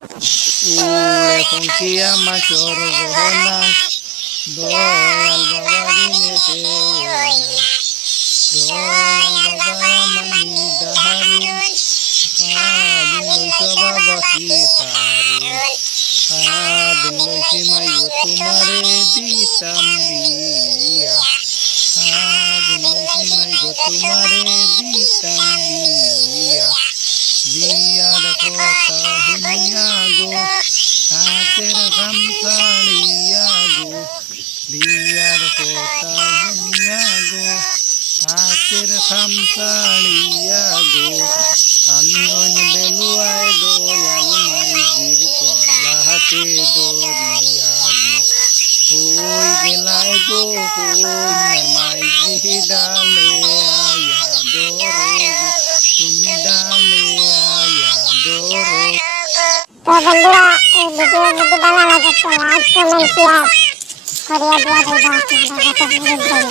এখন কি আমার সর্বনাশ, দয়াল বাবা দিনে সে দয়াল বাবা আমার নিদারুন, দিন লইছ বাবা কি সারুন, দিন লইছি মাইও তোমারে দিতাম বিয়া, দিন লইছি মাইও তোমারে দিতাম বিয়া, বিয়ার কথা শুনিয়া গো হাতের গামছাড়িয়া গো, বিয়ার কথা শুনিয়া গো হাতের গামছাড়িয়া গো, কান্দন বেলুয়ায় দয়াল মাইজির গলা হাতে দরিয়া গো, ওই গেলায় গো কই মাইজি ডালে আয়া দরো গো, তুমি ডালে আয়া দরো। তো বন্ধুরা এই ভিডিও যদি ভালো লাগে তো লাইক কমেন্ট শেয়ার করিয়া দিয়া দিবা।